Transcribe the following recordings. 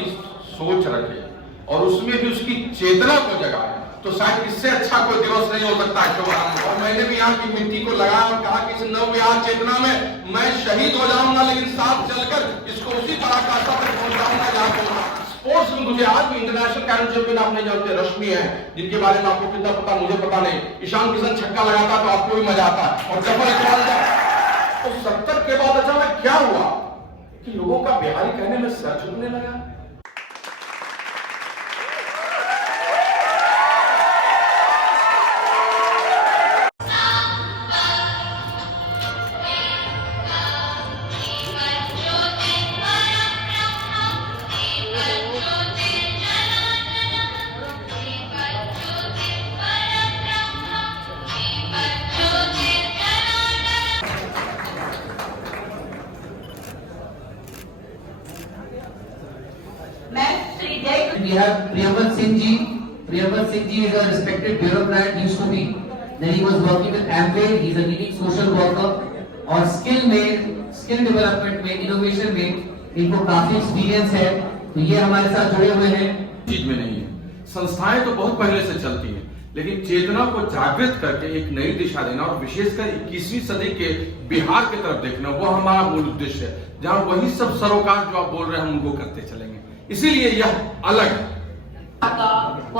की सोच रखे और उसमें भी उसकी चेतना को जगाए, तो शायद इससे अच्छा कोई दिवस नहीं हो सकता है शुभारंभ। और मैंने भी यहाँ की मिट्टी को लगाया और कहा कि इस नवविहार चेतना में मैं शहीद हो जाऊंगा, लेकिन साथ चलकर इसको उसी पराकाष्ठा तक पहुंचाऊंगा जहां पहुंचा। स्पोर्ट्स में मुझे आज भी इंटरनेशनल कैरम चैंपियन आपने जानते रश्मि है, जिनके बारे में आपको कितना पता मुझे पता नहीं। ईशान किशन छक्का लगाता तो आपको भी मजा आता, और जफर इकबाल तो 70 के बाद अचानक क्या हुआ कि लोगों का बिहारी कहने में सर झुकने लगा। We have Priyamvada Singh ji. Priyamvada Singh ji is a respected bureaucrat. Used to be. Then he was working with Amway. He is a leading social worker. और skill development में, innovation में इनको काफी experience है. तो ये हमारे साथ जुड़े हुए हैं. चीज में नहीं है, संस्थाएं तो बहुत पहले से चलती हैं, लेकिन चेतना को जागृत करके एक नई दिशा देना और विशेषकर 21वीं सदी के बिहार की तरफ देखना, वो हमारा मूल उद्देश्य है। जहां वही सब सरोकार जो आप बोल रहे हैं हम उनको करते चलेंगे, इसीलिए यह अलग आपका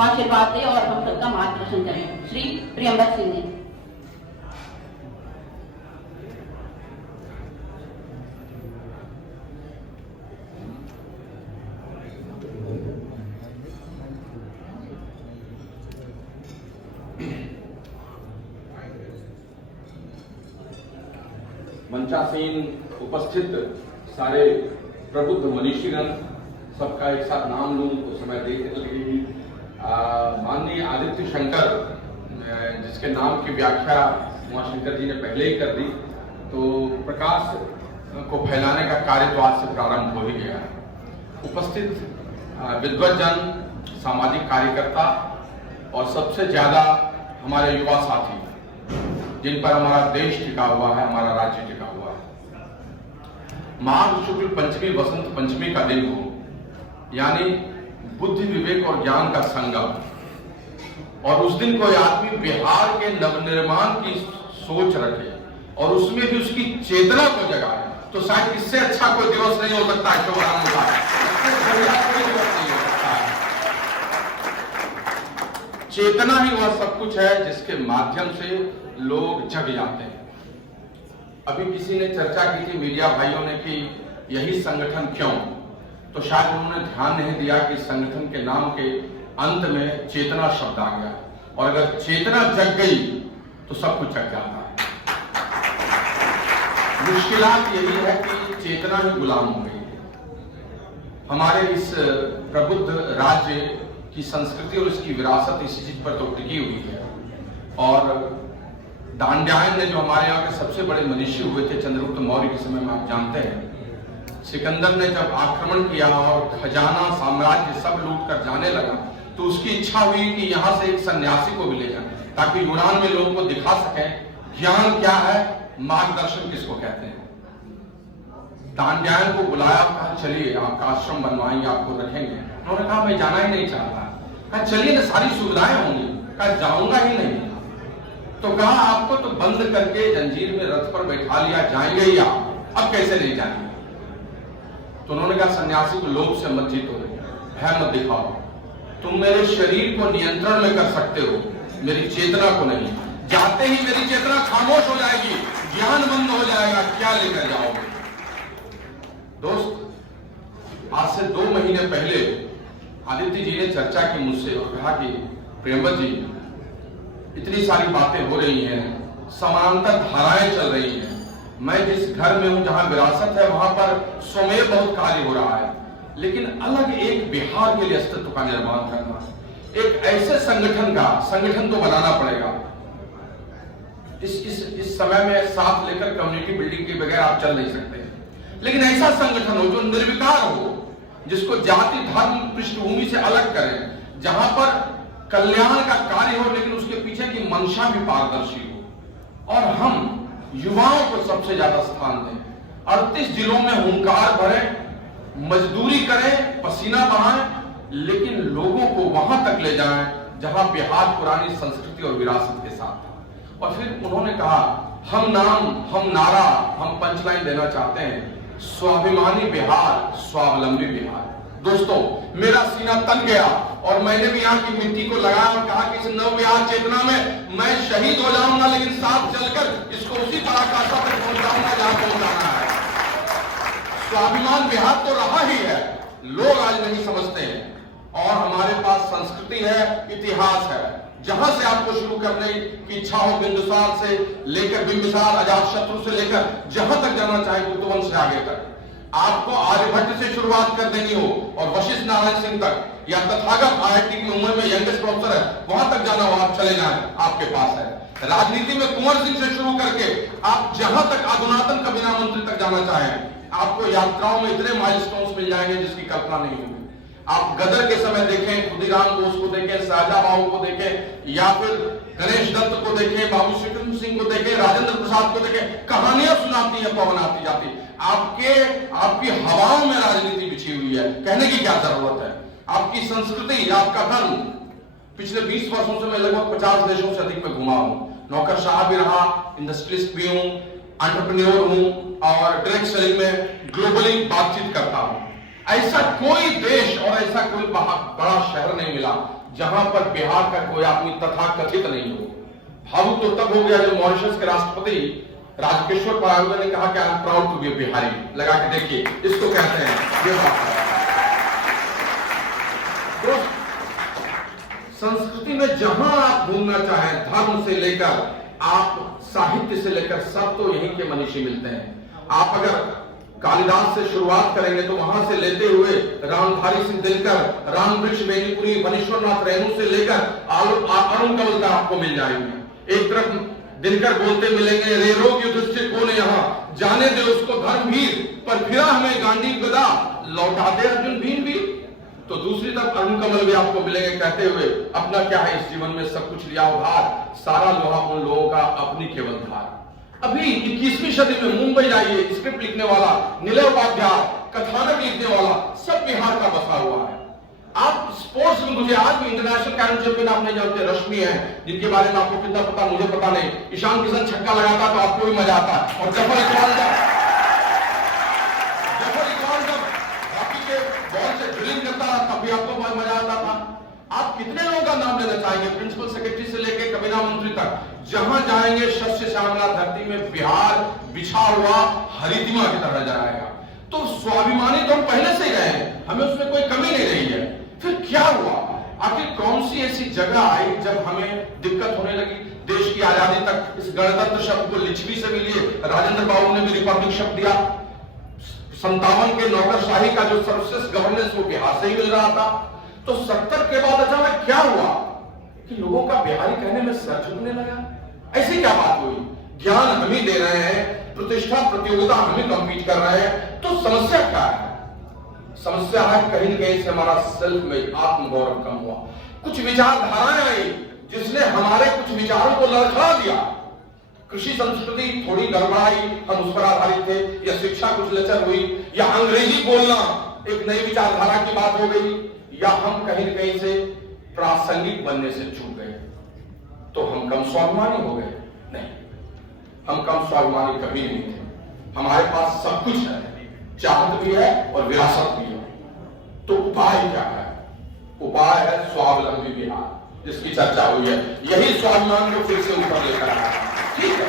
आशीर्वाद दे और हम सबका मार्गदर्शन करें। श्री प्रियंवदा सिंह जी। मंचासीन उपस्थित सारे प्रबुद्ध मनीषीगण, सबका एक साथ नाम लूं तो समय देखने लगी। माननीय आदित्य शंकर, जिसके नाम की व्याख्या उमा शंकर जी ने पहले ही कर दी, तो प्रकाश को फैलाने का कार्य तो आज से प्रारंभ हो ही गया है। उपस्थित विद्वज्जन, सामाजिक कार्यकर्ता और सबसे ज्यादा हमारे युवा साथी, जिन पर हमारा देश टिका हुआ है, हमारा राज्य टिका हुआ है। माघ शुक्ल पंचमी वसंत पंचमी का दिन हो, यानी बुद्धि विवेक और ज्ञान का संगम, और उस दिन कोई आदमी बिहार के नवनिर्माण की सोच रखे और उसमें भी उसकी चेतना को जगाए, तो शायद इससे अच्छा कोई दिवस नहीं हो सकता है शुभारंभ का। चेतना ही वह सब कुछ है जिसके माध्यम से लोग जग जाते हैं। अभी किसी ने चर्चा की थी मीडिया भाइयों ने कि यही संगठन क्यों, तो शायद उन्होंने ध्यान नहीं दिया कि संगठन के नाम के अंत में चेतना शब्द आ गया, और अगर चेतना जग गई तो सब कुछ जग जाता है। मुश्किलात यही है कि चेतना ही गुलाम हो गई है। हमारे इस प्रबुद्ध राज्य की संस्कृति और इसकी विरासत इसी चीज पर तो टिकी हुई है। और दांड्यायन ने, जो हमारे यहाँ के सबसे बड़े मनीषी हुए थे चंद्रगुप्त मौर्य के समय में, आप जानते हैं, सिकंदर ने जब आक्रमण किया और खजाना साम्राज्य सब लूट कर जाने लगा, तो उसकी इच्छा हुई कि यहाँ से एक सन्यासी को भी ले जाए, ताकि यूनान में लोगों को दिखा सके ज्ञान क्या है, मार्गदर्शन किसको कहते हैं। दांड्यायन को बुलाया, कहा चलिए आपका आश्रम बनवाएंगे, आपको रखेंगे। उन्होंने कहा मैं जाना ही नहीं चाहता। कहा चलिए ना, सारी सुविधाएं होंगी। कहा जाऊंगा ही नहीं। तो कहा आपको तो बंद करके जंजीर में रथ पर बैठा लिया, जाएंगे ही आप, अब कैसे नहीं जाएंगे। तो उन्होंने कहा सन्यासी को लोभ से मत जीतो, भय मत दिखाओ, तुम मेरे शरीर को नियंत्रण में कर सकते हो, मेरी चेतना को नहीं। जाते ही मेरी चेतना खामोश हो जाएगी, ज्ञान बंद हो जाएगा, क्या लेकर जाओगे। दोस्त, आज से 2 महीने पहले आदित्य जी ने चर्चा की मुझसे और कहा कि प्रियंवदा जी, इतनी सारी बातें हो रही हैं, समानांतर धाराएं चल रही हैं, मैं जिस घर में हूं जहां विरासत है वहां पर स्वमेव बहुत कार्य हो रहा है, लेकिन अलग एक बिहार के लिए अस्तित्व का निर्माण करना, एक ऐसे संगठन तो बनाना पड़ेगा। इस समय में साथ लेकर कम्युनिटी बिल्डिंग के बगैर आप चल नहीं सकते, लेकिन ऐसा संगठन हो जो निर्विकार हो, जिसको जाति धर्म पृष्ठभूमि से अलग करें, जहां पर कल्याण का कार्य हो लेकिन उसके पीछे की मंशा भी पारदर्शी हो, और हम युवाओं को सबसे ज्यादा स्थान दें, 38 जिलों में हुंकार भरें मजदूरी करें, पसीना बहाएं, लेकिन लोगों को वहां तक ले जाएं जहां बिहार पुरानी संस्कृति और विरासत के साथ था। और फिर उन्होंने कहा, हम नाम, हम नारा, हम पंचलाइन देना चाहते हैं, स्वाभिमानी बिहार, स्वावलंबी बिहार। दोस्तों, मेरा सीना तन गया और मैंने भी यहाँ की मिट्टी को लगाया और कहा कि इस नव बिहार चेतना में मैं शहीद हो जाऊंगा, लेकिन साथ चलकर इसको उसी पराकाष्ठा तक पहुंचाऊंगा जहां पहुंचाना है। स्वाभिमान बिहार तो रहा ही है, लोग आज नहीं समझते हैं। और हमारे पास संस्कृति है, इतिहास है। जहां से आपको शुरू करने की इच्छा हो, बिंदुसार से लेकर बिंबिसार, अजातशत्रु से लेकर जहां तक जाना चाहे, बुद्धवंश से आगे तक, आपको आर्यभट्ट से शुरुआत कर देनी हो और वशिष्ठ नारायण सिंह तक, या तथागत आईआईटी की उम्र में यंगेस्ट प्रोफेसर है, वहां तक जाना हो, आप चले जाएं, आपके पास है। राजनीति में कुंवर सिंह से शुरू करके आप जहां तक अधुनातन कबीना मंत्री तक जाना चाहें, आपको यात्राओं में इतने माइलस्टोन्स मिल जाएंगे जिसकी कल्पना नहीं होगी। आप गदर के समय देखें, खुदीराम बोस को देखें, शाहजहां को देखें, या फिर गणेश दत्त को देखें, बाबू श्रीकृष्ण सिंह को देखें, राजेंद्र प्रसाद को देखें, कहानियां सुनाती है, पवन आती जाती। आपकी हवाओं में राजनीति बिछी हुई है, कहने की क्या जरूरत है। आपकी संस्कृति, आपका धर्म, पिछले 20 वर्षों से मैं लगभग 50 देशों से अधिक में घुमा हूं, नौकरशाह भी रहा, इंडस्ट्रियलिस्ट भी हूं, एंटरप्रेन्योर हूं और डायरेक्ट सेलिंग में ग्लोबली बातचीत करता हूं। ऐसा कोई देश और ऐसा कोई बड़ा शहर नहीं मिला जहां पर बिहार का कोई आदमी तथाकथित नहीं हो। भावुक तो तब हो गया जब मॉरिशस के राष्ट्रपति राजकेश्वर पायावले ने कहा कि I am proud to be Bihari. लगा के देखिए, इसको कहते हैं ये बात है। तो संस्कृति में जहां आप घूमना चाहें, धर्म से लेकर आप साहित्य से लेकर, सब तो यहीं के मनीषी मिलते हैं। आप अगर कालिदास से शुरुआत करेंगे तो वहां से लेते हुए रामधारी सिंह दिनकर, राम वृक्ष बेनीपुरी, वनीश्वरनाथ रेणु से लेकर अरुण कंवल तक आपको मिल जाएंगे। एक तरफ दिनकर बोलते मिलेंगे, रे रोग युधिष्ठिर कौन यहाँ, जाने दे उसको धर्मवीर, पर फिरा हमें गांधी गदा, लौटा दे अर्जुन भीम वीर। तो दूसरी तरफ अरुण कंवल भी आपको मिलेंगे कहते हुए, अपना क्या है इस जीवन में, सब कुछ लिया उधार, सारा लोहा उन लोगों का अपनी केवल धार। अभी 21वीं सदी में मुंबई जाइए, स्क्रिप्ट लिखने वाला, निलय उपाध्याय, कथानक लिखने वाला, सब बिहार का बसा हुआ है। आप स्पोर्ट्स में, मुझे आज भी इंटरनेशनल कैरम चैंपियन आप नहीं जानते, रश्मि है, जिनके बारे में आपको कितना पता, मुझे पता नहीं। ईशान किशन छक्का लगाता तो आपको भी मजा आता, और जफर इकबाल जब हॉकी के बॉल से ड्रिलिंग करता था तब भी आपको मजा आता था। आप कितने लोगों का नाम लेना चाहेंगे, प्रिंसिपल सेक्रेटरी से लेकर कबीना मंत्री तक, जहां जाएंगे शस्य श्यामला धरती में बिहार बिछा हुआ हरितिमा की तरह जाएगा। तो स्वाभिमानी तो हम पहले से गए हैं, हमें उसमें कोई कमी नहीं रही है। फिर क्या हुआ, आखिर कौन सी ऐसी जगह आई जब हमें दिक्कत होने लगी देश की आजादी तक। इस गणतंत्र शब्द को लिच्छवी से भी लिए, राजेंद्र बाबू ने भी रिपब्लिक शब्द दिया। 57 के नौकरशाही का जो सर्वश्रेष्ठ गवर्नेंस वो बिहार से ही मिल रहा था। तो 70 के बाद अचानक क्या हुआ कि लोगों का बिहारी कहने में सर झुकने लगा। ऐसी क्या बात हुई, ज्ञान हम ही दे रहे हैं, प्रतिष्ठा प्रतियोगिता हम ही कंपीट कर रहे हैं, तो समस्या क्या है। समस्या है कहीं न कहीं से हमारा सेल्फ में आत्मगौरव कम हुआ। कुछ विचारधाराएं आई जिसने हमारे कुछ विचारों को लड़खड़ा दिया। कृषि संस्कृति थोड़ी गड़बड़ाई, हम उस पर आधारित थे, या शिक्षा कुछ लचर हुई, या अंग्रेजी बोलना एक नई विचारधारा की बात हो गई, या हम कहीं न कहीं से प्रासंगिक बनने से चूक गए। तो हम कम स्वाभिमानी हो गए? नहीं, हम कम स्वाभिमानी कभी नहीं थे। हमारे पास सब कुछ है, चाहत भी है और विरासत भी है। तो उपाय क्या है? उपाय है स्वावलंबी बिहार, जिसकी चर्चा हुई है। यही स्वाभिमान को फिर से ऊपर लेकर आया। ठीक है,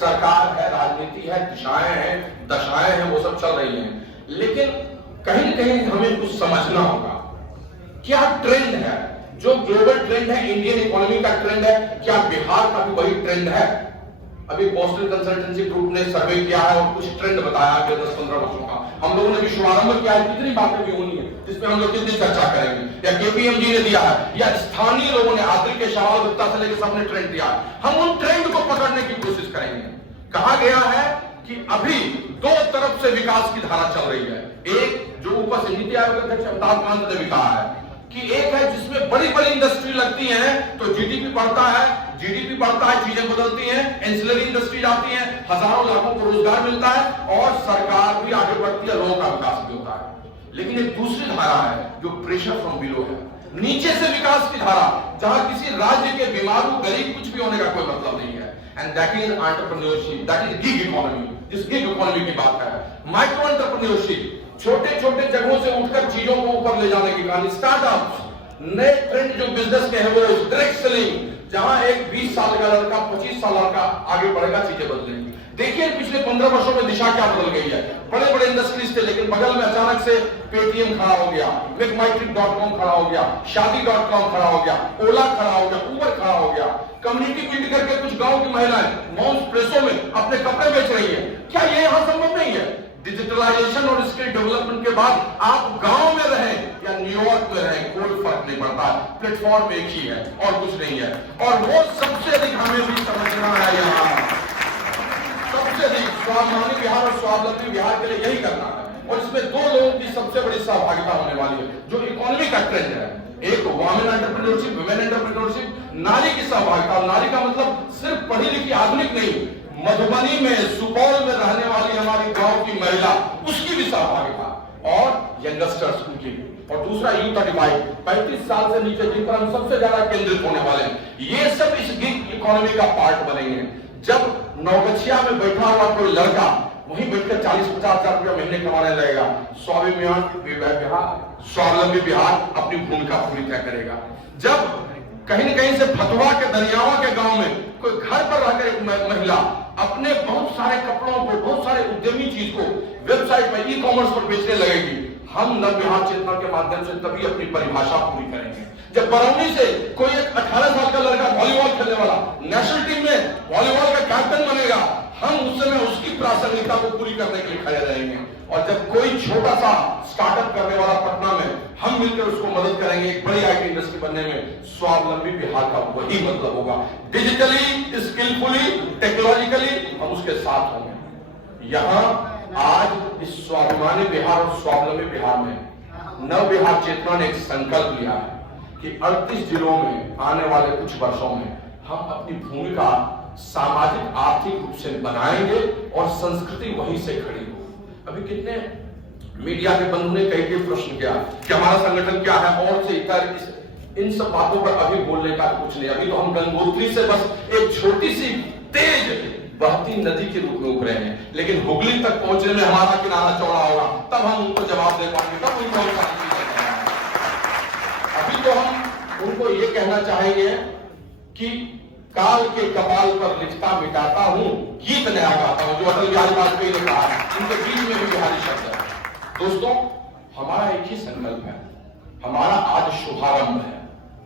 सरकार है, राजनीति है, दिशाएं हैं, दशाएं हैं, वो सब चल रही हैं, लेकिन कहीं न कहीं हमें कुछ समझना होगा। क्या ट्रेंड है, जो ग्लोबल ट्रेंड है, इंडियन इकोनॉमी का ट्रेंड है, क्या बिहार का भी वही ट्रेंड है? अभी बोस्टन कंसल्टेंसी ग्रुप ने सर्वे किया है और कुछ ट्रेंड बताया है 10-15 वर्षों का। हम लोगों ने भी शुभारंभ किया है, कितनी बातें भी होनी है जिसमें हम लोग कितनी चर्चा करेंगे। या केपीएमजी ने दिया है, या स्थानीय लोगों ने, आदिल के शवाल गुप्ता से लेकर सबने ट्रेंड दिया है। हम उन ट्रेंड को पकड़ने की कोशिश करेंगे। कहा गया है कि अभी दो तरफ से विकास की धारा चल रही है। एक जो ऊपर से नीति आयोग अध्यक्ष अमिताभ कांत ने भी कहा है कि एक है जिसमें बड़ी बड़ी इंडस्ट्री लगती है तो जीडीपी बढ़ता है, चीजें बदलती हैं, एंसिलरी इंडस्ट्री आती है, हजारों लाखों को रोजगार मिलता है और सरकार भी आगे बढ़ती है, लोगों का विकास भी होता है। लेकिन एक दूसरी धारा है जो प्रेशर फ्रॉम बिलो है, नीचे से विकास की धारा, जहां किसी राज्य के बीमारू गरीब कुछ भी होने का कोई मतलब नहीं है। And that is entrepreneurship, that is gig economy, जिस गिग इकोनॉमी की बात है, माइक्रो एंटरप्रेन्योरशिप, छोटे छोटे जगहों से उठकर चीजों को ऊपर ले जाने की कहानी, स्टार्टअप्स, नए ट्रेंड जो बिजनेस के है वो डायरेक्ट सेलिंग, जहां एक 20 साल का लड़का 25 साल का आगे बढ़ेगा, चीजें बदलेंगी। देखिए पिछले 15 वर्षों में दिशा क्या बदल गई है। बड़े बड़े इंडस्ट्रीज थे लेकिन बगल में अचानक से पेटीएम खड़ा हो गया, मेकमाईट्रिप.com खड़ा हो गया, शादी.com खड़ा हो गया, ओला खड़ा हो गया, उबर खड़ा हो गया। कम्युनिटी बिल्ड करके कुछ गांव की महिलाएं माउंट प्रेसों में अपने कपड़े बेच रही है। क्या ये यहां संभव नहीं है? डिजिटलाइजेशन और स्किल डेवलपमेंट के बाद आप गांव में रहें या न्यूयॉर्क में रहें, कोई फर्क नहीं पड़ता, प्लेटफॉर्म एक ही है और कुछ नहीं है। और वो सबसे अधिक हमें भी समझना है, यहाँ सबसे अधिक स्वाभिमानी बिहार और स्वावलंबी बिहार के लिए यही करना है। और इसमें दो लोगों की सबसे बड़ी सहभागिता होने वाली है जो इकोनॉमी का ट्रेंड है, एक वुमेन एंटरप्रेन्योरशिप, विमेन एंटरप्रेन्योरशिप, नारी की सहभागिता। नारी का मतलब सिर्फ पढ़ी लिखी आधुनिक नहीं, मधुबनी में, सुपौल में रहने वाली हमारी गांव की महिला, उसकी भी सहभागिता, और यंगस्टर्स उनकी भी। और दूसरा यूथ डिवाइड, 35 साल से नीचे जिन पर हम सबसे ज्यादा केंद्रित होने वाले हैं, ये सब इस गिग इकोनॉमी का पार्ट बनेंगे। जब नौगछिया में बैठा हुआ कोई लड़का वहीं बैठकर 40-50 हजार रुपया महीने कमाने लगेगा, स्वावलंबी बिहार अपनी भूमिका पूरी तय करेगा। जब कहीं न कहीं से फतवा के दरियावा के गांव में कोई घर पर रहकर एक महिला अपने बहुत सारे कपड़ों को, बहुत सारे उद्यमी चीज को वेबसाइट पर, ई कॉमर्स पर बेचने लगेगी, हम नव बिहार चेतना के माध्यम से तभी अपनी परिभाषा पूरी करेंगे। जब बरौनी से कोई एक 18 साल का लड़का वॉलीबॉल खेलने वाला नेशनल टीम में वॉलीबॉल का कैप्टन बनेगा, हम उस समय उसकी प्रासंगिकता को पूरी करने के लिए खड़े रहेंगे। और जब कोई छोटा सा स्टार्टअप करने वाला पटना में, हम मिलकर उसको मदद करेंगे एक बड़ी आईटी इंडस्ट्री बनने में। स्वावलंबी बिहार का वही मतलब होगा, डिजिटली, स्किलफुली, टेक्नोलॉजिकली हम उसके साथ होंगे। यहां आज इस स्वाभिमानी बिहार और स्वावलंबी बिहार में नव बिहार चेतना ने एक संकल्प लिया है कि 38 जिलों में आने वाले कुछ वर्षों में हम अपनी भूमिका सामाजिक आर्थिक रूप से बनाएंगे और संस्कृति वहीं से खड़ी हो। अभी कितने मीडिया के बंधु ने कई प्रश्न किया कि हमारा संगठन क्या है और से इतर, इन सब बातों पर अभी बोलने का कुछ नहीं। अभी तो हम गंगोत्री से बस एक छोटी सी तेज बहती नदी के रूप में उभरे हैं, लेकिन हुगली तक पहुंचने में हमारा किनारा चौड़ा होगा, तब हम उनको जवाब दे पाएंगे, तब उनको हम सारी चीजें करेंगे। अभी तो हम उनको ये कहना चाहेंगे कि काल के कपाल पर लिखता मिटाता हूं, गीत नया गाता हूं, जो अटल बिहारी वाजपेयी ने कहा, इनके बीच में भी बिहारी शब्द है। दोस्तों, हमारा एक ही संकल्प है, हमारा आज शुभारंभ है,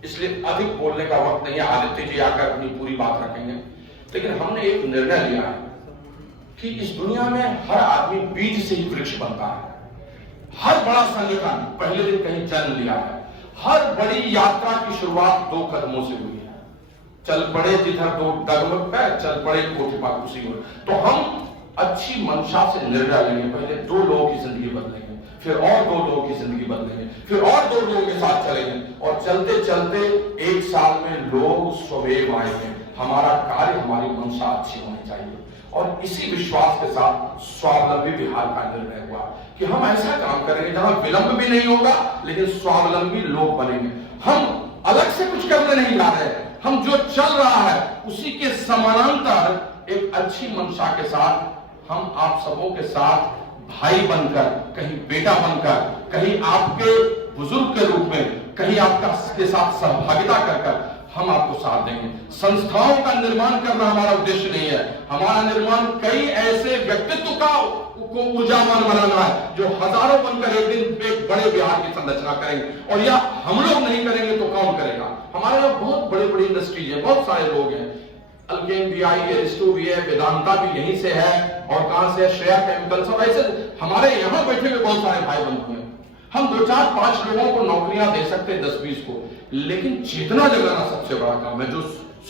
इसलिए अधिक बोलने का वक्त नहीं है। आदित्य जी आकर अपनी पूरी बात रखेंगे, लेकिन हमने एक निर्णय लिया है कि इस दुनिया में हर आदमी बीज से ही वृक्ष बनता है। हर बड़ा संगठन पहले दिन कहीं जन्म लिया है, हर बड़ी यात्रा की शुरुआत 2 कदमों से हुई है। चल पड़े जिधर 2 डगमग पे, चल पड़े कोटि पाक उसी में। तो हम अच्छी मंशा से निर्णय लेंगे, पहले 2 लोगों की जिंदगी बदलेंगे, फिर और 2 लोगों की जिंदगी बदलेंगे, फिर और 2 लोगों के साथ चलेंगे, और चलते चलते 1 साल में लोग स्वयं आएंगे। हमारा कार्य, हमारी मंशा अच्छी होनी चाहिए। और इसी विश्वास के साथ स्वावलंबी बिहार का निर्णय हुआ कि हम ऐसा काम करेंगे जहां विलंब भी नहीं होगा, लेकिन स्वावलंबी लोग बनेंगे। हम अलग से कुछ करने नहीं जा रहे, हम जो चल रहा है उसी के समानांतर एक अच्छी मंशा के साथ हम आप सबों के साथ भाई बनकर, कहीं बेटा बनकर, कहीं आपके बुजुर्ग के रूप में, कहीं आपका के साथ सहभागिता कर हम आपको साथ देंगे। संस्थाओं का निर्माण करना हमारा उद्देश्य नहीं है, हमारा निर्माण कई ऐसे व्यक्तित्व को ऊर्जावान बनाना है जो हजारों बनकर एक दिन एक बड़े बिहार की संरचना करेंगे। और यह हम लोग नहीं करेंगे तो कौन करेगा? हमारे यहाँ बहुत बड़ी बड़ी इंडस्ट्रीज है, बहुत सारे लोग हैं, अल्केन भी आई है, रिस्टो भी है, वेदांता भी यहीं से है, और कहां से है, श्रेया केमिकल, सब ऐसे हमारे यहाँ बैठे हुए बहुत सारे भाई बंधु हैं। हम 2, 4, 5 लोगों को नौकरियां दे सकते हैं, 10-20 को, लेकिन चेतना जगाना सबसे बड़ा काम है, जो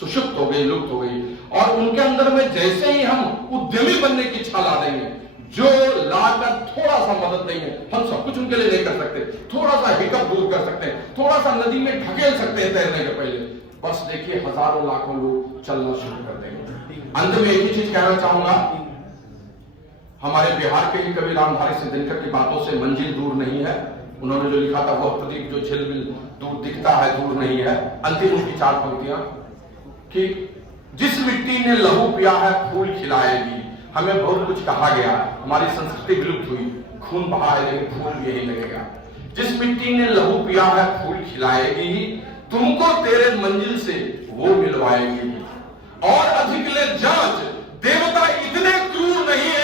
सुषुप्त हो गई, लुप्त हो गई। और उनके अंदर में जैसे ही हम उद्यमी बनने की इच्छा ला देंगे, जो लाकर थोड़ा सा मदद नहीं है, हम सब कुछ उनके लिए नहीं कर सकते, थोड़ा सा हिकअप दूर कर सकते हैं, थोड़ा सा नदी में ढकेल सकते हैं तैरने के पहले, बस देखिए हजारों लाखों लोग चलना शुरू कर देंगे। अंत में एक ही चीज कहना चाहूंगा, हमारे बिहार के ही कवि रामधारी सिद्धिनकर की बातों से मंजिल दूर नहीं है। उन्होंने जो लिखा था, वह प्रदीप जो झिलमिल दूर दिखता है दूर नहीं है। अंतिम उनकी 4 पंक्तियां कि जिस मिट्टी ने लहू पिया है फूल खिलाएगी। हमें बहुत कुछ कहा गया, हमारी संस्कृति विलुप्त हुई, खून बहा है लेकिन फूल भी यही लगेगा। जिस मिट्टी ने लहू पिया है फूल खिलाएगी, तुमको तेरे मंजिल से वो मिलवाएगी। और अधिक ले जांच, देवता इतने क्रूर नहीं है